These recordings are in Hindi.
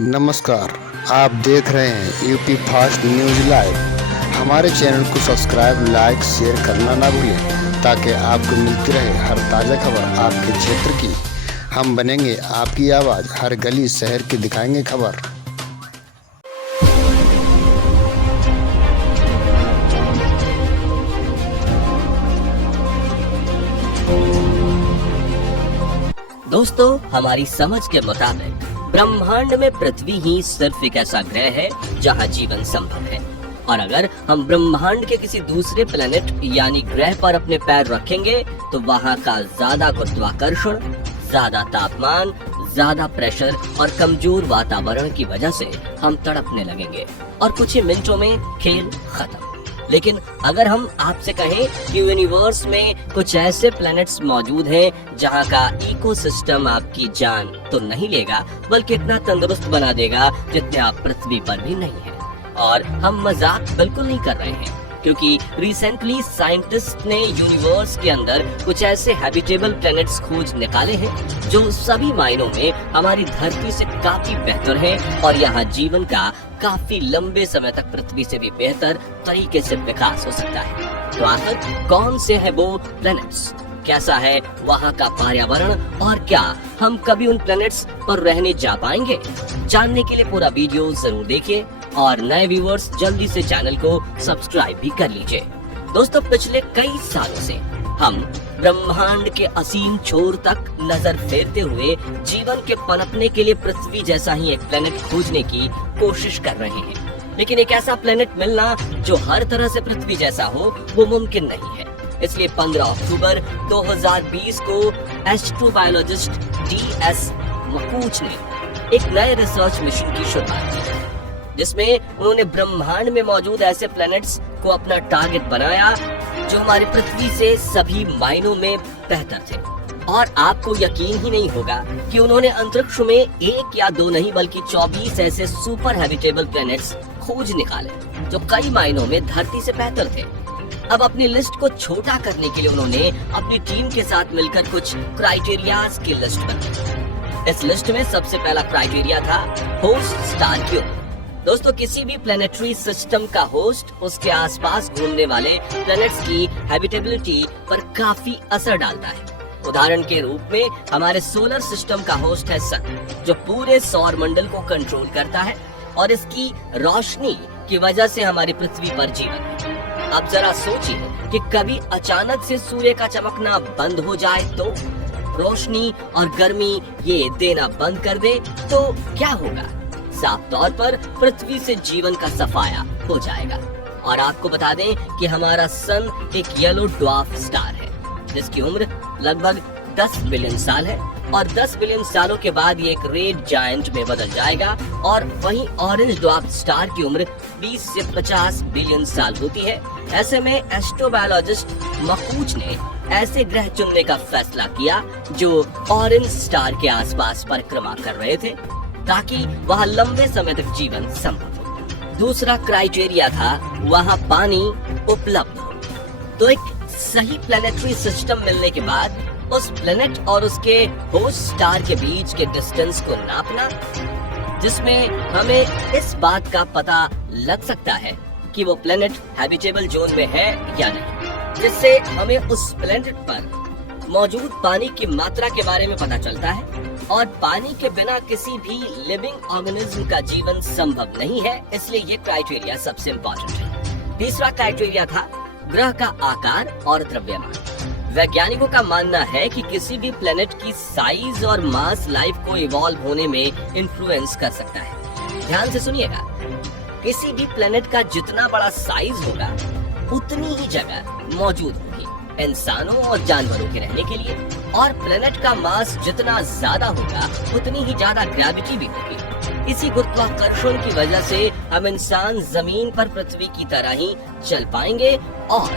नमस्कार, आप देख रहे हैं यूपी फास्ट न्यूज़ लाइव। हमारे चैनल को सब्सक्राइब, लाइक, शेयर करना ना भूलें ताकि आपको मिलती रहे हर ताज़ा खबर आपके क्षेत्र की। हम बनेंगे आपकी आवाज़, हर गली शहर की दिखाएंगे खबर। दोस्तों, हमारी समझ के मुताबिक ब्रह्मांड में पृथ्वी ही सिर्फ एक ऐसा ग्रह है जहां जीवन संभव है। और अगर हम ब्रह्मांड के किसी दूसरे प्लेनेट यानी ग्रह पर अपने पैर रखेंगे तो वहां का ज्यादा गुरुत्वाकर्षण, ज्यादा तापमान, ज्यादा प्रेशर और कमजोर वातावरण की वजह से हम तड़पने लगेंगे और कुछ ही मिनटों में खेल खत्म। लेकिन अगर हम आपसे कहें कि यूनिवर्स में कुछ ऐसे प्लैनेट्स मौजूद हैं जहां का इकोसिस्टम आपकी जान तो नहीं लेगा बल्कि इतना तंदुरुस्त बना देगा जितने आप पृथ्वी पर भी नहीं हैं। और हम मजाक बिल्कुल नहीं कर रहे हैं, क्योंकि रिसेंटली साइंटिस्ट ने यूनिवर्स के अंदर कुछ ऐसे हैबिटेबल प्लैनेट्स खोज निकाले हैं जो सभी मायनों में हमारी धरती से काफी बेहतर है और यहाँ जीवन का काफी लंबे समय तक पृथ्वी से भी बेहतर तरीके से विकास हो सकता है। तो आखिर कौन से हैं वो प्लैनेट्स, कैसा है वहाँ का पर्यावरण और क्या हम कभी उन प्लैनेट्स पर रहने जा पाएंगे? जानने के लिए पूरा वीडियो जरूर देखिए और नए व्यूअर्स जल्दी से चैनल को सब्सक्राइब भी कर लीजिए। दोस्तों, पिछले कई सालों से हम ब्रह्मांड के असीम छोर तक नजर फेरते हुए जीवन के पनपने के लिए पृथ्वी जैसा ही एक प्लेनेट खोजने की कोशिश कर रहे हैं। लेकिन एक ऐसा प्लेनेट मिलना जो हर तरह से पृथ्वी जैसा हो वो मुमकिन नहीं है। इसलिए 15 अक्टूबर 2020 को एस्ट्रोबायोलॉजिस्ट DS मकूच ने एक नए रिसर्च मिशन की शुरुआत की, जिसमें उन्होंने ब्रह्मांड में मौजूद ऐसे प्लैनेट्स को अपना टारगेट बनाया जो हमारी पृथ्वी से सभी मायनों में बेहतर थे। और आपको यकीन ही नहीं होगा कि उन्होंने अंतरिक्ष में एक या दो नहीं बल्कि 24 ऐसे सुपर हैबिटेबल प्लैनेट्स खोज निकाले जो कई मायनों में धरती से बेहतर थे। अब अपनी लिस्ट को छोटा करने के लिए उन्होंने अपनी टीम के साथ मिलकर कुछ क्राइटेरियाज की लिस्ट बनाई। इस लिस्ट में सबसे पहला क्राइटेरिया था होस्ट स्टार क्यूब। दोस्तों, किसी भी प्लैनेटरी सिस्टम का होस्ट उसके आसपास घूमने वाले प्लैनेट्स की हैबिटेबिलिटी पर काफी असर डालता है। उदाहरण के रूप में हमारे सोलर सिस्टम का होस्ट है सन, जो पूरे सौर मंडल को कंट्रोल करता है और इसकी रोशनी की वजह से हमारी पृथ्वी पर जीवन है। अब जरा सोचिए कि कभी अचानक से सूर्य का चमकना बंद हो जाए तो रोशनी और गर्मी ये देना बंद कर दे तो क्या होगा? साफ तौर पर पृथ्वी से जीवन का सफाया हो जाएगा। और आपको बता दें कि हमारा सन एक येलो ड्वार्फ स्टार है जिसकी उम्र लगभग 10 बिलियन साल है और 10 बिलियन सालों के बाद ये एक रेड जायंट में बदल जाएगा। और वहीं ऑरेंज ड्वार्फ स्टार की उम्र 20 से 50 बिलियन साल होती है। ऐसे में एस्ट्रोबायोलॉजिस्ट मकूच ने ऐसे ग्रह चुनने का फैसला किया जो ऑरेंज स्टार के आसपास परिक्रमा कर रहे थे ताकि वहाँ लंबे समय तक जीवन संभव हो। दूसरा क्राइटेरिया था वहाँ पानी उपलब्ध हो। तो एक सही प्लैनेटरी सिस्टम मिलने के बाद उस प्लैनेट और उसके होस्ट स्टार के बीच के डिस्टेंस को नापना, जिसमें हमें इस बात का पता लग सकता है कि वो प्लैनेट हैबिटेबल जोन में है या नहीं, जिससे हमें उस प्लैनेट पर मौजूद पानी की मात्रा के बारे में पता चलता है। और पानी के बिना किसी भी लिविंग ऑर्गेनिज्म का जीवन संभव नहीं है, इसलिए ये क्राइटेरिया सबसे इम्पोर्टेंट है। तीसरा क्राइटेरिया था ग्रह का आकार और द्रव्यमान। वैज्ञानिकों का मानना है कि किसी भी प्लेनेट की साइज और मास लाइफ को इवॉल्व होने में इन्फ्लुएंस कर सकता है। ध्यान से सुनिएगा, किसी भी प्लेनेट का जितना बड़ा साइज होगा उतनी ही जगह मौजूद होगी इंसानों और जानवरों के रहने के लिए, और प्लेनेट का मास जितना ज्यादा होगा उतनी ही ज्यादा ग्रेविटी भी होगी। इसी गुरुत्वाकर्षण की वजह से हम इंसान जमीन पर पृथ्वी की तरह ही चल पाएंगे और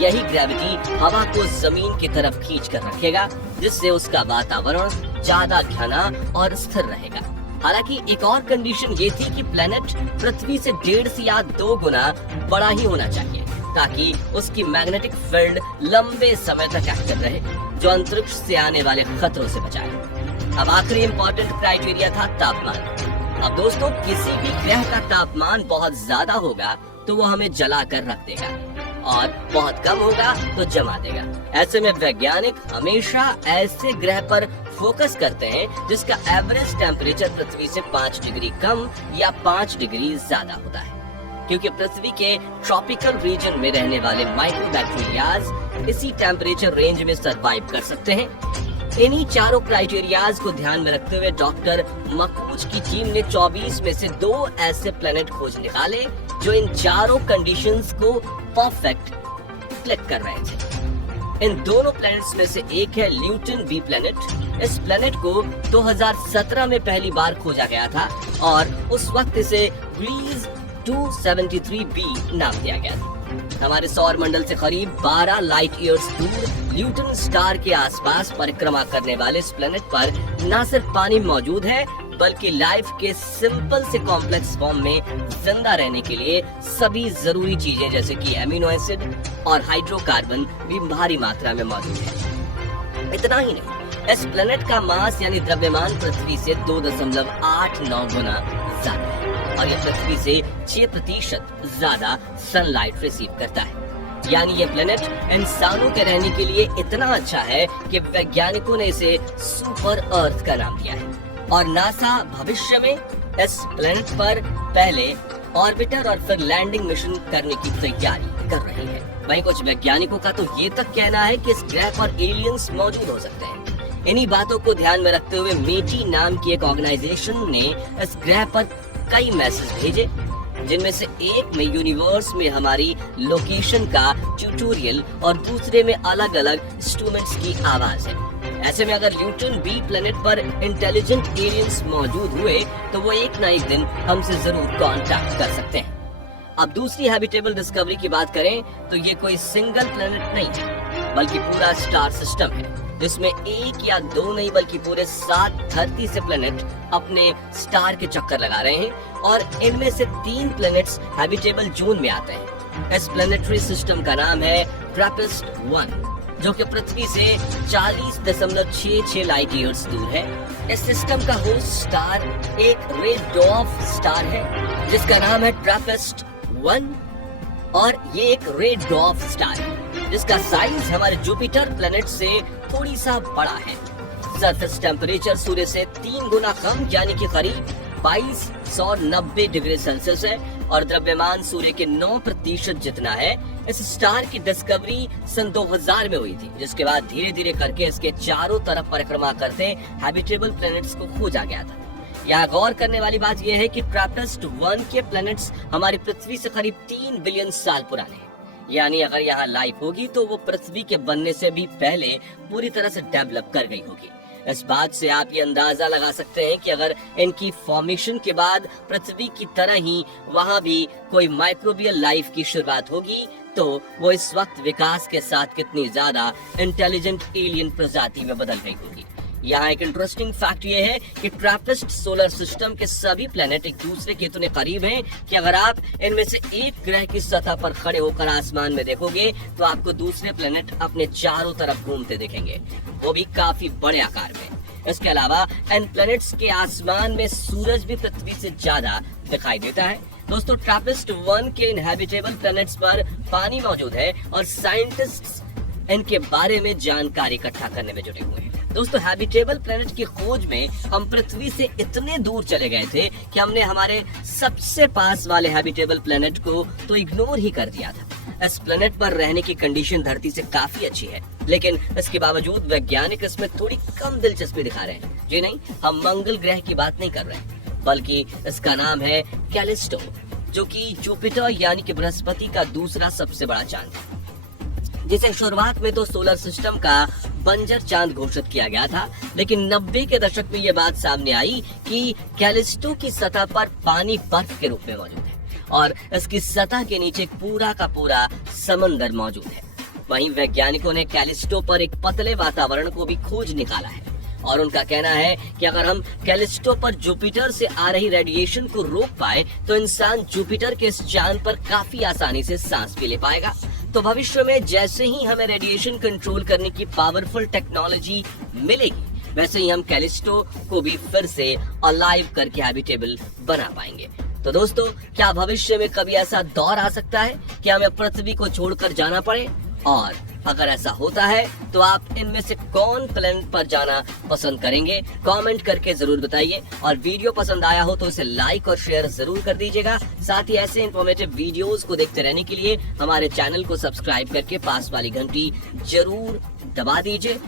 यही ग्रेविटी हवा को जमीन की तरफ खींच कर रखेगा, जिससे उसका वातावरण ज्यादा घना और स्थिर रहेगा। हालांकि एक और कंडीशन ये थी कि प्लेनेट पृथ्वी से 1.5 से या 2 गुना बड़ा ही होना चाहिए ताकि उसकी मैग्नेटिक फील्ड लंबे समय तक एक्टिव रहे, जो अंतरिक्ष से आने वाले खतरों से बचाए। अब आखिरी इम्पोर्टेंट क्राइटेरिया था तापमान। अब दोस्तों, किसी भी ग्रह का तापमान बहुत ज्यादा होगा तो वो हमें जला कर रख देगा और बहुत कम होगा तो जमा देगा। ऐसे में वैज्ञानिक हमेशा ऐसे ग्रह पर फोकस करते हैं जिसका एवरेज टेम्परेचर पृथ्वी से 5 डिग्री कम या 5 डिग्री ज्यादा होता है, क्योंकि पृथ्वी के ट्रॉपिकल रीजन में रहने वाले माइक्रोबैक्टीरियाज इसी टेम्परेचर रेंज में सरवाइव कर सकते हैं। इन्हीं चारों क्राइटेरियाज को ध्यान में रखते हुए डॉक्टर मकबूज की टीम ने 24 में से 2 ऐसे प्लेनेट खोज निकाले जो इन चारों कंडीशंस को परफेक्ट क्लिक कर रहे थे। इन दोनों प्लैनेट्स में से एक है ल्यूटन बी प्लैनेट। इस प्लैनेट को 2017 में पहली बार खोजा गया था और उस वक्त इसे ग्रीज 273b नाम दिया गया था। हमारे सौर मंडल से करीब 12 लाइट ईयर्स दूर ल्यूटन स्टार के आसपास परिक्रमा करने वाले इस प्लैनेट पर न सिर्फ पानी मौजूद है, बल्कि लाइफ के सिंपल से कॉम्प्लेक्स फॉर्म में जिंदा रहने के लिए सभी जरूरी चीजें जैसे कि एमिनो एसिड और हाइड्रोकार्बन भी भारी मात्रा में मौजूद है। इतना ही नहीं, इस प्लैनेट का मास यानी द्रव्यमान पृथ्वी से 2.89 गुना ज्यादा है और यह पृथ्वी से 6% ज्यादा सनलाइट रिसीव करता है। यानी ये प्लेनेट इंसानों के रहने के लिए इतना अच्छा है कि वैज्ञानिकों ने इसे सुपर अर्थ का नाम दिया है और नासा भविष्य में इस प्लेनेट पर पहले ऑर्बिटर और फिर लैंडिंग मिशन करने की तैयारी कर रही है। वहीं कुछ वैज्ञानिकों का तो ये तक कहना है कि इस ग्रह पर एलियंस मौजूद हो सकते हैं। इन्हीं बातों को ध्यान में रखते हुए मेटी नाम की एक ऑर्गेनाइजेशन ने इस ग्रह पर कई मैसेज भेजे, जिनमें से एक में यूनिवर्स में हमारी लोकेशन का ट्यूटोरियल और दूसरे में अलग अलग इंस्ट्रूमेंट्स की आवाज है। ऐसे में अगर ल्यूटन बी प्लेनेट पर इंटेलिजेंट एलियंस मौजूद हुए तो वो एक ना एक दिन हमसे जरूर कांटेक्ट कर सकते हैं। अब दूसरी हैबिटेबल डिस्कवरी की बात करें तो ये कोई सिंगल प्लेनेट नहीं है, बल्कि पूरा स्टार सिस्टम है जिसमें 1 या 2 नहीं बल्कि पूरे 7 धरती से प्लेनेट अपने स्टार के चक्कर लगा रहे हैं और इनमें से 3 प्लेनेट्स हैबिटेबल जोन में आते हैं। इस प्लेनेटरी सिस्टम का नाम है ट्रैपिस्ट-1, जो कि पृथ्वी से 40.66 लाइट ईयर्स दूर है। इस सिस्टम का होस्ट स्टार एक रेड ड्वार्फ स्टार है जिसका नाम है ट्रैपिस्ट-1 और ये एक रेड ड्वार्फ स्टार है जिसका साइज हमारे जुपिटर प्लेनेट से थोड़ी सा बड़ा है। सरफेस टेम्परेचर सूर्य से 3 गुना कम यानी कि करीब 2290 डिग्री सेल्सियस है और द्रव्यमान सूर्य के 9% जितना है। इस स्टार की डिस्कवरी सन 2000 में हुई थी, जिसके बाद धीरे धीरे करके इसके चारों तरफ परिक्रमा करते हैबिटेबल प्लैनेट्स को खोजा गया था। यहाँ गौर करने वाली बात यह है कि ट्रैपिस्ट-1 के प्लैनेट्स हमारी पृथ्वी से करीब 3 बिलियन साल पुराने हैं। यानी अगर यहाँ लाइफ होगी तो वो पृथ्वी के बनने से भी पहले पूरी तरह से डेवलप कर गई होगी। इस बात से आप ये अंदाजा लगा सकते हैं कि अगर इनकी फॉर्मेशन के बाद पृथ्वी की तरह ही वहाँ भी कोई माइक्रोबियल लाइफ की शुरुआत होगी तो वो इस वक्त विकास के साथ कितनी ज्यादा इंटेलिजेंट एलियन प्रजाति में बदल रही होगी। यहाँ एक इंटरेस्टिंग फैक्ट ये है कि ट्रैपिस्ट सोलर सिस्टम के सभी प्लैनेट एक दूसरे के इतने करीब हैं कि अगर आप इनमें से एक ग्रह की सतह पर खड़े होकर आसमान में देखोगे तो आपको दूसरे प्लैनेट अपने चारों तरफ घूमते दिखेंगे, वो भी काफी बड़े आकार में। इसके अलावा इन प्लैनेट्स के आसमान में सूरज भी पृथ्वी से ज्यादा दिखाई देता है। दोस्तों, ट्रैपिस्ट-1 के इनहैबिटेबल प्लैनेट्स पर पानी मौजूद है और साइंटिस्ट्स इनके बारे में जानकारी इकट्ठा करने में जुटे हुए हैं। दोस्तों, हैबिटेबल प्लैनेट की खोज में हम पृथ्वी से इतने दूर चले गए थे कि हमने हमारे सबसे पास वाले हैबिटेबल प्लैनेट को तो इग्नोर ही कर दिया था। इस प्लैनेट पर रहने की कंडीशन धरती से काफी अच्छी है, लेकिन इसके बावजूद वैज्ञानिक इसमें थोड़ी कम दिलचस्पी दिखा रहे हैं। जी नहीं, हम मंगल ग्रह की बात नहीं कर रहे हैं, बल्कि इसका नाम है कैलिस्टो, जो कि जुपिटर यानी कि बृहस्पति का दूसरा सबसे बड़ा चांद है, जिसे शुरुआत में तो सोलर सिस्टम का बंजर चांद घोषित किया गया था, लेकिन 90 के दशक में ये बात सामने आई कि कैलिस्टो की सतह पर पानी बर्फ के रूप में मौजूद है और इसकी सतह के नीचे पूरा का पूरा समंदर मौजूद है। वहीं वैज्ञानिकों ने कैलिस्टो पर एक पतले वातावरण को भी खोज निकाला है और उनका कहना है कि अगर हम कैलिस्टो पर जुपिटर से आ रही रेडिएशन को रोक पाए तो इंसान जुपिटर के इस चांद पर काफी आसानी से सांस भी ले पाएगा। तो भविष्य में जैसे ही हमें रेडिएशन कंट्रोल करने की पावरफुल टेक्नोलॉजी मिलेगी, वैसे ही हम कैलिस्टो को भी फिर से अलाइव करके हैबिटेबल बना पाएंगे। तो दोस्तों, क्या भविष्य में कभी ऐसा दौर आ सकता है कि हमें पृथ्वी को छोड़कर जाना पड़े? और अगर ऐसा होता है तो आप इनमें से कौन प्लेनेट पर जाना पसंद करेंगे? कमेंट करके जरूर बताइए। और वीडियो पसंद आया हो तो इसे लाइक और शेयर जरूर कर दीजिएगा। साथ ही ऐसे इंफॉर्मेटिव वीडियोस को देखते रहने के लिए हमारे चैनल को सब्सक्राइब करके पास वाली घंटी जरूर दबा दीजिए।